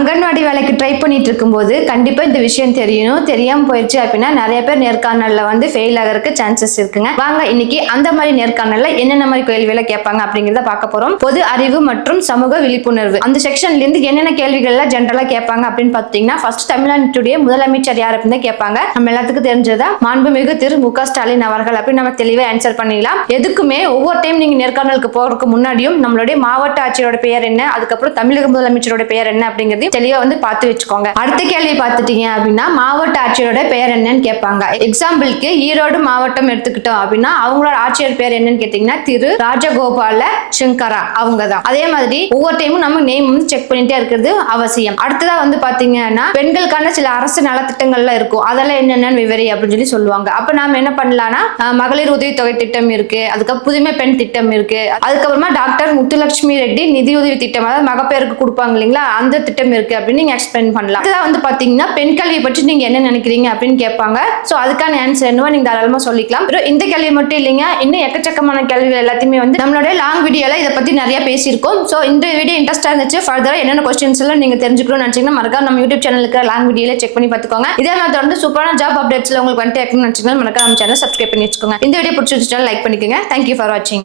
அங்கன்வாடி வேலைக்கு ட்ரை பண்ணிட்டு இருக்கும்போது கண்டிப்பா இந்த விஷயம் தெரியணும். தெரியாம போயிடுச்சு அப்படின்னா நிறைய பேர் நேர்காணல்ல வந்து ஃபெயில் ஆகிறதுக்கு சான்சஸ் இருக்குங்க. வாங்க இன்னைக்கு அந்த மாதிரி நேர்காணல்ல என்னென்ன மாதிரி கேள்விகளை கேட்பாங்க அப்படிங்கறத பார்க்க போறோம். பொது அறிவு மற்றும் சமூக விழிப்புணர்வு அந்த செக்ஷன்ல இருந்து என்னென்ன கேள்விகள் எல்லாம் ஜெனரலா கேட்பாங்க அப்படின்னு பாத்தீங்கன்னா, ஃபர்ஸ்ட் தமிழ்நாட்டுடைய முதலமைச்சர் யார் அப்படின்னு கேட்பாங்க. நம்ம எல்லாத்துக்கும் தெரிஞ்சதா மாண்புமிகு திரு மு.க. ஸ்டாலின் அவர்கள் அப்படின்னு நம்ம தெளிவா ஆன்சர் பண்ணிடலாம். எதுக்குமே ஒவ்வொரு டைம் நீங்க நேர்காணலுக்கு போறதுக்கு முன்னாடியும் நம்மளுடைய மாவட்ட ஆட்சியரோட பெயர் என்ன, அதுக்கப்புறம் தமிழக முதலமைச்சரோட பெயர் என்ன அப்படிங்கறதையும் தெளிவா வந்து பார்த்து வச்சுக்கோங்க. அடுத்த கேள்வி பார்த்துட்டீங்க அப்படின்னா மாவட்ட ஆட்சியரோட பெயர் என்னன்னு கேட்பாங்க. எக்ஸாம்பிளுக்கு ஈரோடு மாவட்டம் எடுத்துக்கிட்டோம் அப்படின்னா அவங்களோட ஆட்சியர் பேர் என்னன்னு கேட்டீங்கன்னா திரு ராஜகோபால சங்கரா அவங்க தான். அதே மாதிரி ஒவ்வொரு டைமும் நம்ம நேம் வந்து செக் பண்ணிட்டே இருக்கிறது அவசியம். அடுத்ததா வந்து பாத்தீங்கன்னா பெண்களுக்கான சில அரசு நலத்திட்டங்கள்லாம் இருக்கும். அதெல்லாம் என்னென்னு விவரி அப்படின்னு சொல்லுவாங்க. அப்ப நாம என்ன பண்ணலாம்னா மகளிர் உதவித்தொகை திட்டம் இருக்கு, அதுக்கப்புறம் புதுமை பெண் திட்டம் இருக்கு, அதுக்கப்புறமா டாக்டர் முத்துலட்சுமி ரெட்டி நிதியுதவி திட்டம், அதாவது மகப்பேருக்கு கொடுப்பாங்க இல்லைங்களா, அந்த திட்டம் இருக்கு அப்படின்னு நீங்க எக்ஸ்பிளைன் பண்ணலாம். இதெல்லாம் வந்து பாத்தீங்கன்னா பெண் கல்வியை பற்றி நீங்க என்ன நினைக்கிறீங்க அப்படின்னு கேட்பாங்க. சோ அதுக்கான ஆன்சர் என்னவோ நீங்க தாராளமா சொல்லிக்கலாம். இந்த கேள்வி மட்டும் இல்லைங்க, இன்னும் எக்கச்சக்கமான கேள்விகள் எல்லாத்தையுமே வந்து நம்மளோட லாங் வீடியோல இதை பத்தி நிறைய பேசியிருக்கோம். சோ இந்த வீடியோ இன்ட்ரெஸ்டா இருந்துச்சு, ஃபர்தரா என்னென்ன கொஸ்டின்ஸ் எல்லாம் நீங்க தெரிஞ்சுக்கணும்னு நினைச்சீங்கன்னா மறக்காம நம்ம யூடியூப் சேனலுக்கு லாங் வீடியோல செக் பண்ணி பார்த்துக்கோங்க. இதே மாதிரி தொடர்ந்து சூப்பரான ஜாப் அப்டேட்ஸ்ல உங்களுக்கு வந்துட்டு இருக்கணும்னு நினைச்சீங்கன்னா மறக்காம நம்ம சேனல் சப்ஸ்கிரைப் பண்ணி வச்சுக்கோங்க. இந்த வீடியோ பிடிச்சிருந்துச்சுன்னா லைக் பண்ணிக்கோங்க. தேங்க்யூ ஃபார் வாட்சிங்.